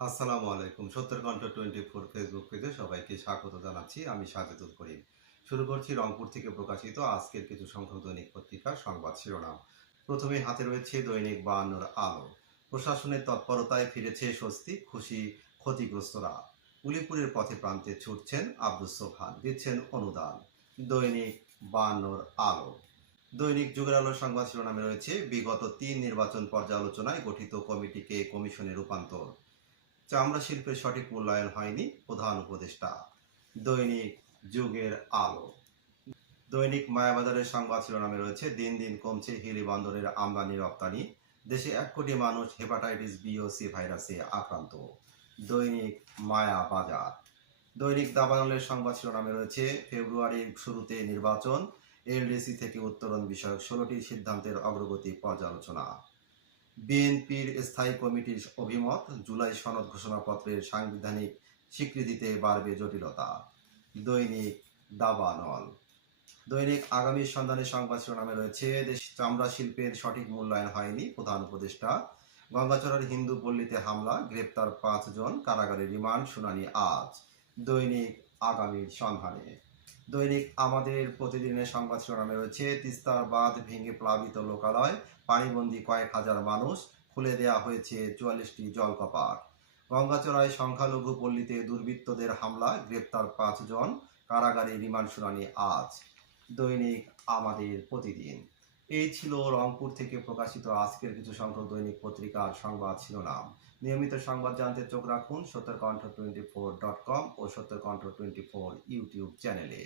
আসসালামু আলাইকুম। সত্তর কণ্ঠ টোয়েন্টি ফোর ফেসবুক পেজে সবাইকে স্বাগত জানাচ্ছি। আমি সাজেদুল করিম। শুরু করছি রংপুর থেকে প্রকাশিত আজকের কিছু সংখ্যক দৈনিক পত্রিকার সংবাদ শিরোনাম। প্রথমে হাতে রয়েছে দৈনিক বায়ান্নর আলো। প্রশাসনের তৎপরতায় ফিরেছে স্বস্তি, খুশি, ক্ষতিগ্রস্তরা। উলিপুরের পথে প্রান্তে ছুটছেন আব্দুস সোফান দিচ্ছেন অনুদান। দৈনিক বায়ান্নর আলো। দৈনিক যুগের আলোর সংবাদ শিরোনামে রয়েছে, বিগত তিন নির্বাচন পর্যালোচনায় গঠিত কমিটিকে কমিশনে রূপান্তর। চামড়া শিল্পের সঠিক মূল্যায়ন হয়নি প্রধান উপদেষ্টা। দৈনিক যুগের আলো। দৈনিক মায়াবাজারের সংবাদ শিরোনামে রয়েছে, দিন দিন কমছে হিলি বন্দরের আমদানি রপ্তানি। দেশে এক কোটি মানুষ হেপাটাইটিস বি ও সি ভাইরাসে আক্রান্ত। দৈনিক মায়া বাজার দৈনিক দাবানলের সংবাদ শিরোনামে রয়েছে, ফেব্রুয়ারির শুরুতে নির্বাচন, এলডিসি থেকে উত্তরণ বিষয়ক ষোলোটি সিদ্ধান্তের অগ্রগতি পর্যালোচনা। বিএনপির স্থায়ী কমিটির অভিমত জুলাই সনদ ঘোষণাপত্রের সাংবিধানিক স্বীকৃতিতে বাড়বে জটিলতা। দৈনিক দাবানল। দৈনিক আগামী সন্ধানের সংবাদ শিরোনামে রয়েছে, দেশ চামড়া শিল্পের সঠিক মূল্যায়ন হয়নি প্রধান উপদেষ্টা। গঙ্গাচড়ার হিন্দু পল্লীতে হামলা, গ্রেপ্তার পাঁচজন কারাগারে রিমান্ড, শুনানি আজ। দৈনিক আগামীর সন্ধানে। দৈনিক আমাদের প্রতিদিনের সংবাদ শিরোনামে রয়েছে, তিস্তার বাঁধ ভেঙে প্লাবিত লোকালয়, পানিবন্দী কয়েক হাজার মানুষ, খুলে দেওয়া হয়েছে চুয়াল্লিশটি জলকপাট গঙ্গাচড়ায় সংখ্যালঘু পল্লীতে দুর্বৃত্তদের হামলা, গ্রেপ্তার পাঁচজন, কারাগারে রিমান্ড শুনানি আজ। দৈনিক আমাদের প্রতিদিন। এই ছিল রংপুর থেকে প্রকাশিত আজকের কিছু সংখ্যক দৈনিক পত্রিকার সংবাদ শিরোনাম। নিয়মিত সংবাদ জানতে চোখ রাখুন সত্তর কণ্ঠ টোয়েন্টি ফোর ডট কম ও সত্তর কণ্ঠ টোয়েন্টি ফোর ইউটিউব চ্যানেলে